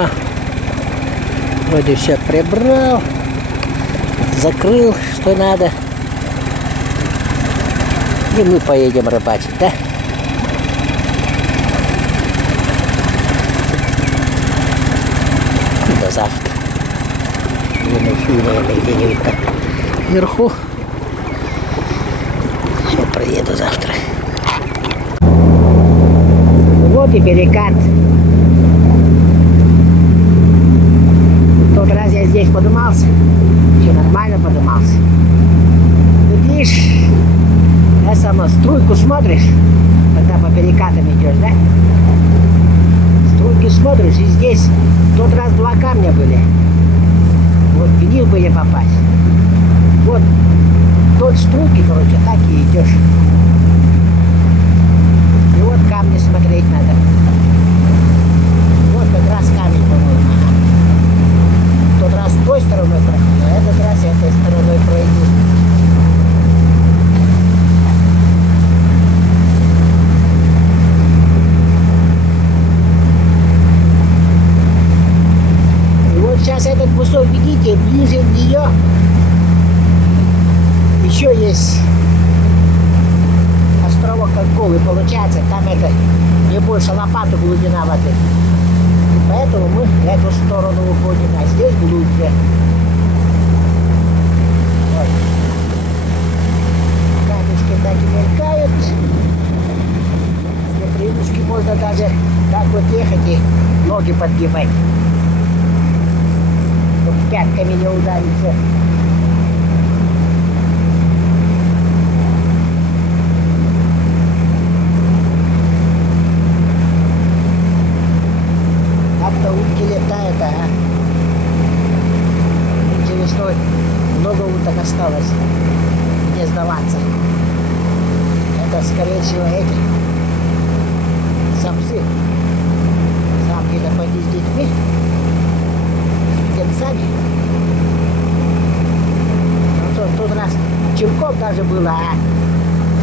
Ага. Вроде все прибрал, закрыл, что надо. И мы поедем рыбачить, да? И до завтра. Я ночую, наверное, где-нибудь наверху. Я проеду завтра. Вот и перекат. В тот раз я здесь подымался. Все нормально подымался. Видишь, я сама струйку смотришь, когда по перекатам идешь, да? Струйки смотришь, и здесь в тот раз 2 камня были. Вот в них бы не попасть. Вот тот струйки, короче, так и идешь. И вот камни смотреть надо. Вот как раз камень, по-моему. В тот раз той стороной проходил, а этот раз я этой стороной пройду. И вот сейчас этот кусок, видите, ближе к нее еще есть островок Конковый, получается, там это не больше лопату глубина воды. И поэтому мы в эту сторону уходим, а здесь глубже. Вот. Камешки так и мелькают. С непривычки можно даже так вот ехать и ноги подгибать, чтобы пятками не удариться. Как-то утки летают, ага. Интересно, много уток осталось, где сдаваться. Это, скорее всего, эти самцы. Самки нападут с детьми, с птенцами. Ну, в тот раз черков даже было,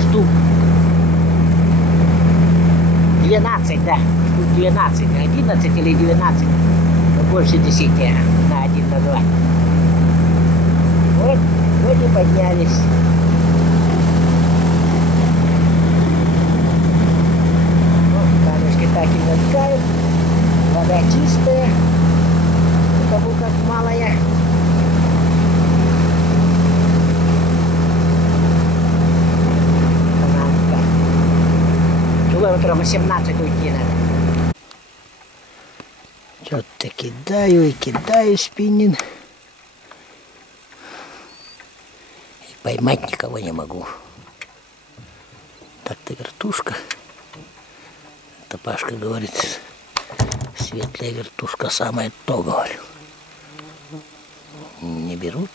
штук 12, да. 12, 11 или 12, но больше 10 на 1, на 2. Вот и поднялись. Вот, камешки так и мелькают, вода чистая, потому как малая. Километров 18 уйти надо. Что-то кидаю и кидаю спиннинг. И поймать никого не могу. Так-то вертушка. Это Пашка говорит, светлая вертушка самое то, говорю. Не берут.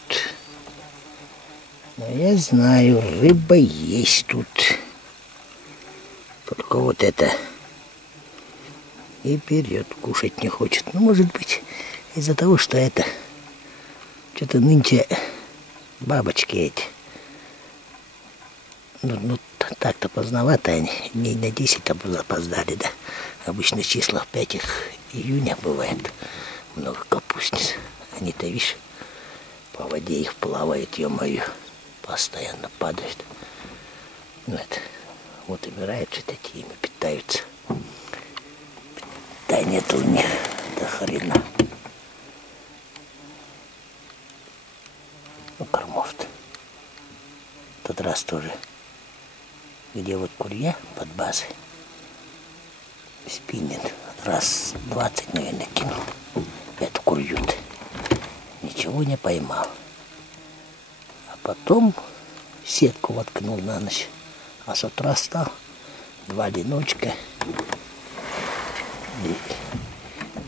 Но я знаю, рыба есть тут. Только вот это и берет, кушать не хочет. Ну, может быть, из-за того, что это что-то нынче бабочки эти. Ну так-то поздновато они. Дней на 10 опоздали, да. Обычно числа в 5 июня бывает много капустниц. Они-то, видишь, по воде их плавают, ё-моё, постоянно падают. Вот умирают вот эти, ими питаются. Да нет у них до хрена. Ну, кормов-то. Тот раз тоже, где вот курья под базой, спиннинг, раз 20, наверное, кинул. Эту курью-то. Ничего не поймал. А потом сетку воткнул на ночь. А с утра стал 2 леночка.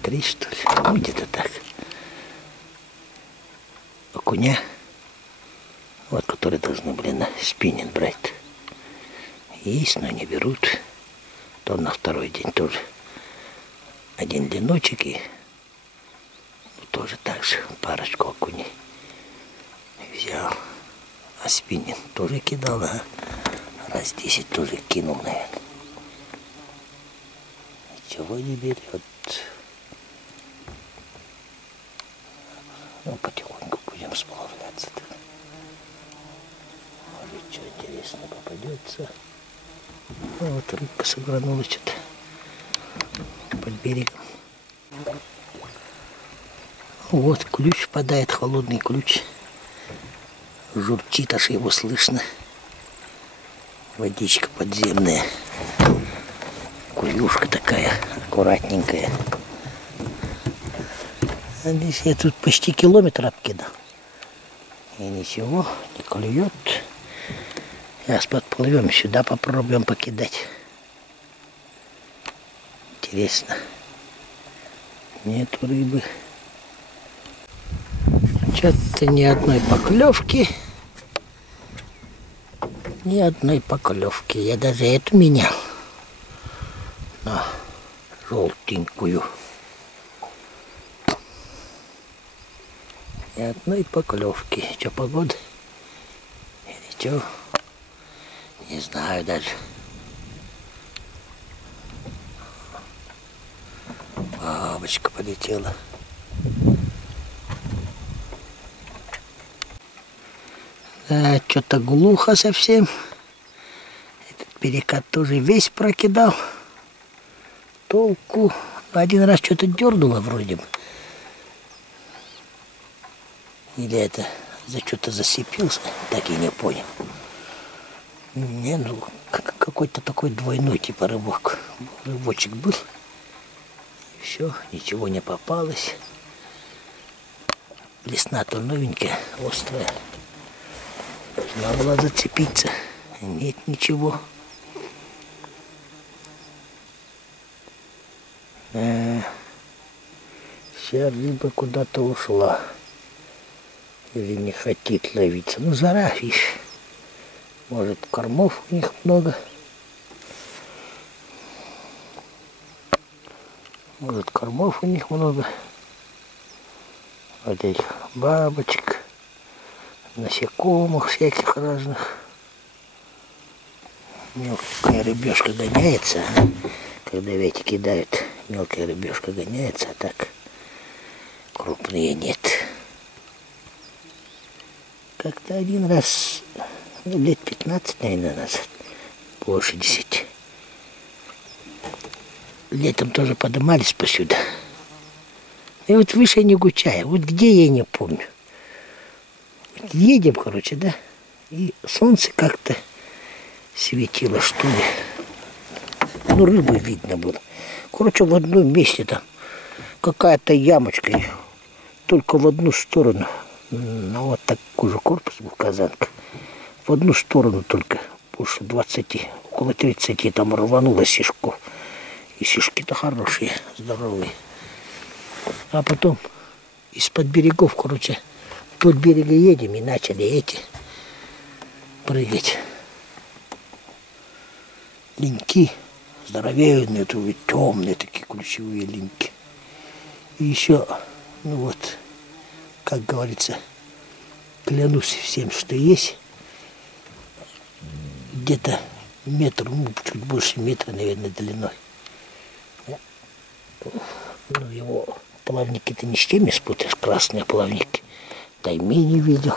3, что ли, ну, где-то так. Окуня, вот, которые должны были на спиннинг брать. Есть, но не берут. То на второй день тоже 1 леночек и тоже так же парочку окуней взял. А спиннинг тоже кидал, а раз 10 тоже кинул, наверное. Ничего не берет. Ну, потихоньку будем сплавляться. Может, что интересно попадется. Ну, вот рыбка согранула что-то под берегом. Вот ключ впадает, холодный ключ. Журчит, аж его слышно. Водичка подземная. Кулюшка такая, аккуратненькая. А здесь я тут почти километр обкидал. И ничего, не клюет. Сейчас подплывем сюда, попробуем покидать. Интересно. Нету рыбы. Что-то ни одной поклевки. Ни одной поклевки. Я даже эту менял на желтенькую. Ни одной поклевки. Что, погода? Или что? Не знаю даже. Бабочка полетела. Да, что-то глухо совсем. Этот перекат тоже весь прокидал. Толку. Один раз что-то дернуло вроде бы. Или это за что-то засепился, так и не понял. Не, ну какой-то такой двойной типа рыбок. Рыбочек был. И все, ничего не попалось. Лесна-то новенькая, острая. Должна была зацепиться. Нет ничего. Вся рыба куда-то ушла. Или не хотит ловиться. Ну, жара, видишь. Может, кормов у них много. Может, кормов у них много. Вот этих бабочек, насекомых всяких разных. Мелкая рыбешка гоняется. Когда ветки кидают, мелкая рыбешка гоняется, а так крупные нет. Как-то один раз, ну, лет 15, наверное, назад, больше 10. Летом тоже подымались посюда. И вот выше Негучая, вот где я не помню. Едем, короче, да, и солнце как-то светило, что ли. Ну, рыбы видно было. Короче, в одном месте там какая-то ямочка, только в одну сторону. Ну, вот такой же корпус был, казанка. В одну сторону только, больше 20, около 30 там рвануло сишков. И сишки-то хорошие, здоровые. А потом из-под берегов, короче, вдоль берега едем и начали эти прыгать. Линьки здоровенные, темные такие ключевые линьки. И еще, ну вот, как говорится, клянусь всем, что есть, где-то метр, ну, чуть больше метра, наверное, длиной. Ну, его плавники-то ни с чем не спутаешь, красные плавники. Тайми не видел.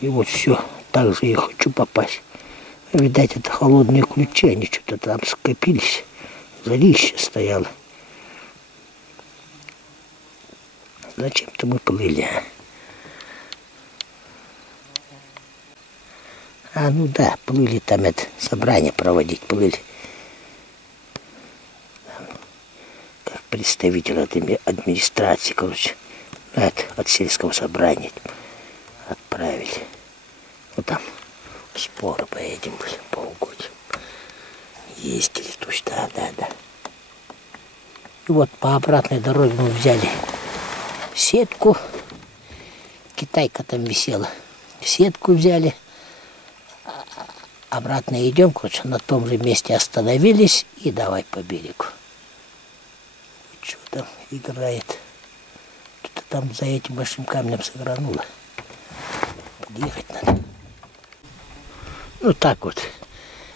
И вот все, так же я хочу попасть. Видать, это холодные ключи, они что-то там скопились. Залище стояло. Зачем-то мы плыли, а? Ну да, плыли там это, собрание проводить, плыли. Как представитель от администрации, короче, от сельского собрания отправили. Вот там споры по этим были, по угодьям. Ездили точно, да. И вот по обратной дороге мы взяли сетку. Китайка там висела. Сетку взяли. Обратно идем, короче, на том же месте остановились и давай по берегу. Что там играет? Что-то там за этим большим камнем согрануло. Подъехать надо. Ну так вот.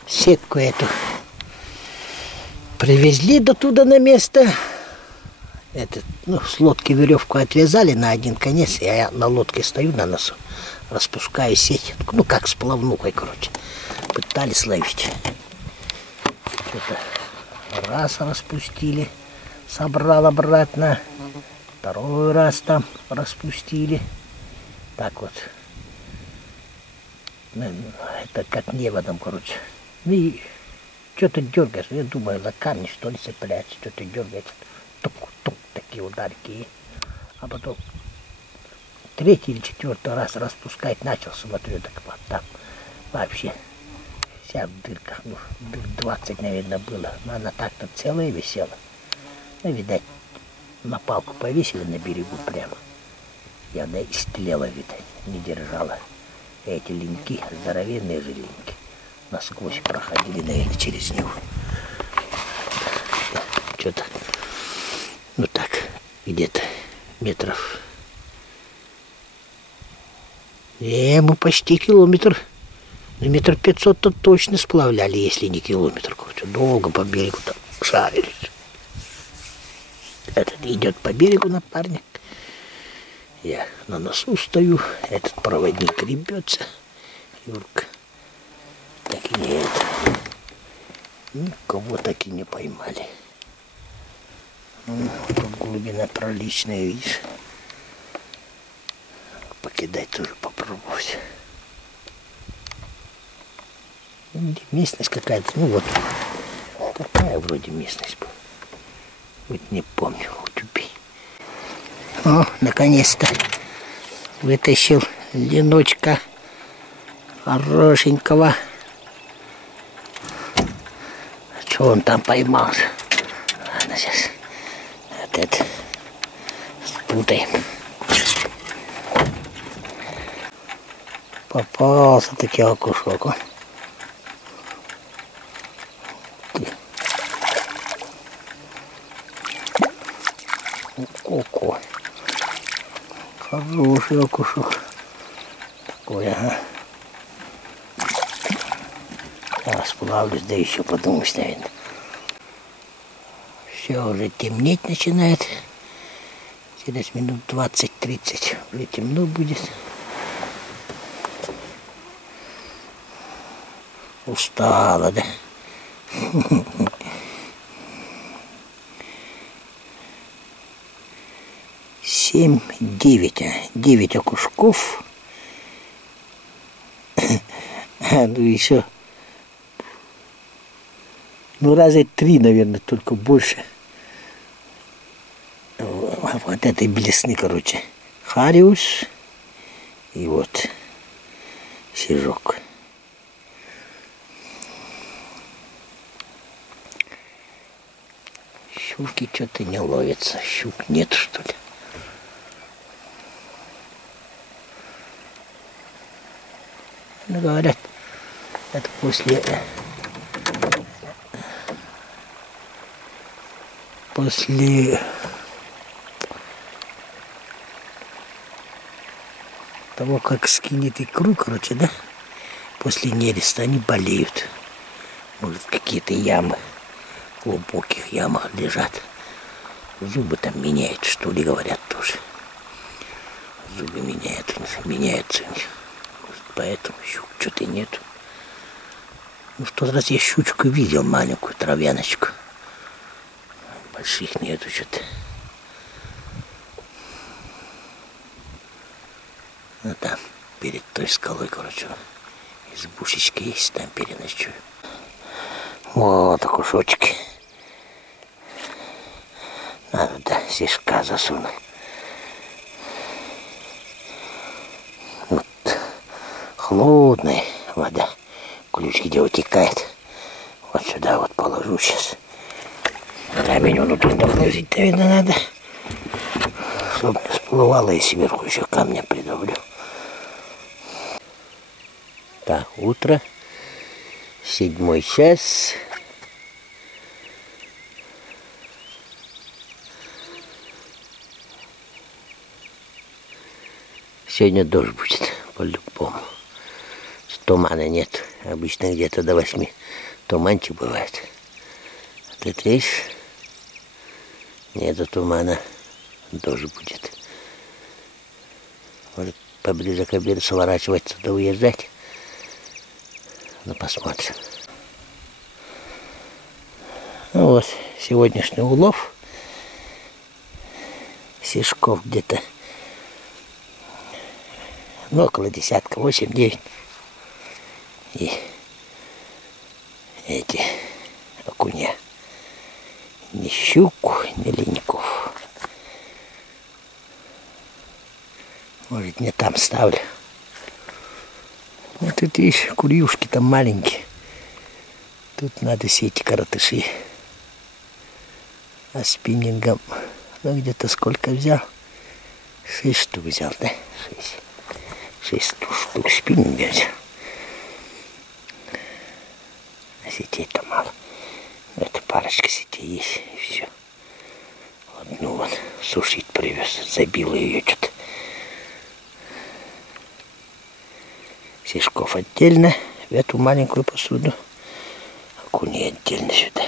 Сетку эту привезли до туда на место. этот, ну, с лодки веревку отвязали на один конец, и я на лодке стою на носу, распускаю сеть, ну, как с плавнухой, короче. Пытались ловить. Что-то раз распустили, собрал обратно, второй раз там распустили. Так вот. Это как неводом, короче. Ну и что-то дергаешь. Я думаю, за камни что ли цепляется, что-то дергается. Тук-тук, такие ударки. А потом третий или четвертый раз распускать начал, смотрю, так вот там вообще вся в дырках. Ну, дыр 20, наверное, было. Но она так-то целая висела. Ну, видать, на палку повесили на берегу прямо. И она истлела, видать, не держала. Эти линьки, здоровенные же линьки, насквозь проходили, наверное, через него. Что-то, ну так, где-то метров. Мы почти километр. Ну, метр 500-то точно сплавляли, если не километр. Долго по берегу там шарились. Этот идет по берегу напарник. Я на носу стою, этот проводник гребется. Юрка. Так и нет. Никого так и не поймали. Тут глубина приличная, видишь. Покидать тоже попробовать. Местность какая-то, ну вот. Какая вроде местность была. Вот не помню, убей. О, наконец-то вытащил леночка хорошенького. Что он там поймал? Ладно, сейчас вот это спутаем. Попался таки окушок. Ко-ко. Хороший окушок. Такой, ага. Сплавлюсь, да еще подумать, наверное. Все, уже темнеть начинает. Через минут 20-30 уже темно будет. Устала, да? 9 окушков. Ну еще, ну раза 3, наверное, только больше. Вот этой блесны, короче. Хариус и вот сижок. Щуки что-то не ловятся. Щук нет, что ли? Ну, говорят, это после того, как скинет икру, короче, да, после нереста они болеют. Может, какие-то ямы, в глубоких ямах лежат. Зубы там меняют, что ли, говорят тоже. Зубы меняются у них. Может, поэтому щук что-то нет. Ну, в тот раз я щучку видел, маленькую травяночку. Больших нету что-то. Ну там, перед той скалой, короче, избушечка есть, там переночую. Вот окушочки. Надо, да, сишка засунуть. Вот холодная вода. Ключ где утекает. Вот сюда вот положу сейчас. Камень внутрь доложить, наверное, надо. Чтобы не всплывало, и сверху еще камня придавлю. Так, утро. 7 час. Сегодня дождь будет, по-любому. Тумана нет. Обычно где-то до 8 туманчик бывает. Вот это видишь, Нету тумана. Дождь будет. Может, поближе к обеду сворачиваться да уезжать. Ну, посмотрим. Ну вот, сегодняшний улов. Сишков где-то, ну, около десятка, 8-9. И эти окуня. Ни щуку, ни леньков. Может, не там ставлю. Вот тут, видишь, курюшки там маленькие. Тут надо сети коротыши. А спиннингом, ну, где-то сколько взял? 6 штук взял, да? 6 штук спиннинга взял. А сетей-то мало. Это парочка сетей есть, и все. Одну вот сушить привез, забила ее что-то. Сишков отдельно в эту маленькую посуду, окуней отдельно сюда.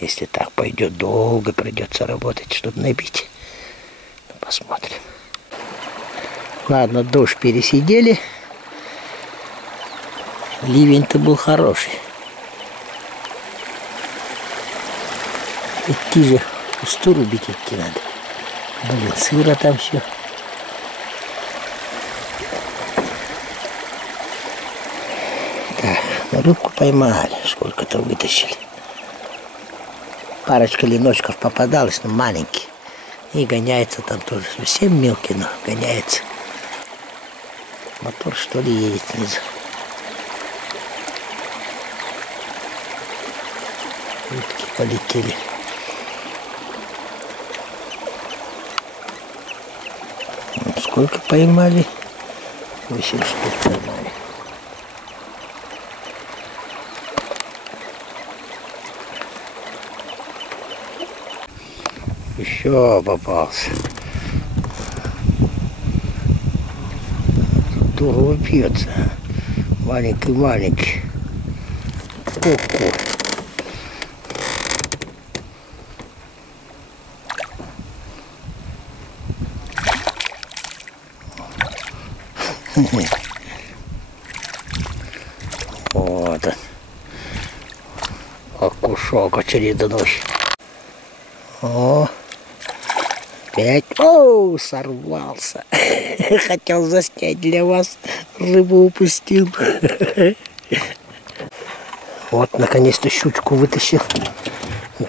Если так пойдет, долго придется работать, чтобы набить. Ну, посмотрим. Ладно, дождь пересидели. Ливень-то был хороший. Идти же, кусту рубить идти надо. Блин, сыро там все. Так, на рыбку поймали, сколько-то вытащили. Парочка леночков попадалась, но маленькие. И гоняется там тоже. Совсем мелкий, но гоняется. Мотор, что ли, едет снизу. Утки полетели. Сколько поймали? 8 штук поймали. Еще попался. Здорово бьется. Маленький. Ку-ку. Вот он. Окушок очередной. О, опять. О, сорвался. Хотел заснять для вас. Рыбу упустил. Вот, наконец-то щучку вытащил.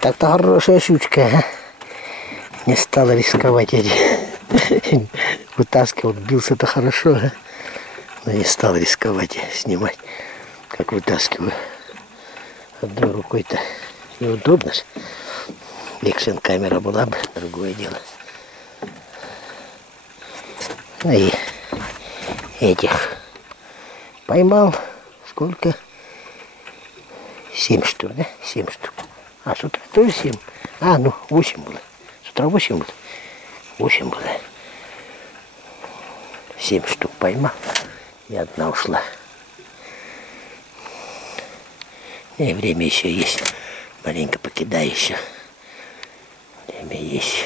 Так-то хорошая щучка. А? Не стал рисковать. Вытаскивал, бился-то хорошо. А? Но не стал рисковать снимать, как вытаскиваю. Одной рукой-то неудобно. Экшн камера была бы, другое дело. Ну и этих поймал. Сколько? 7 штук, да? 7 штук. А, с утра тоже 7. А, ну 8 было. С утра 8 было. 8 было. 7 штук поймал. И одна ушла. И время еще есть. Маленько покидаю еще. Время есть.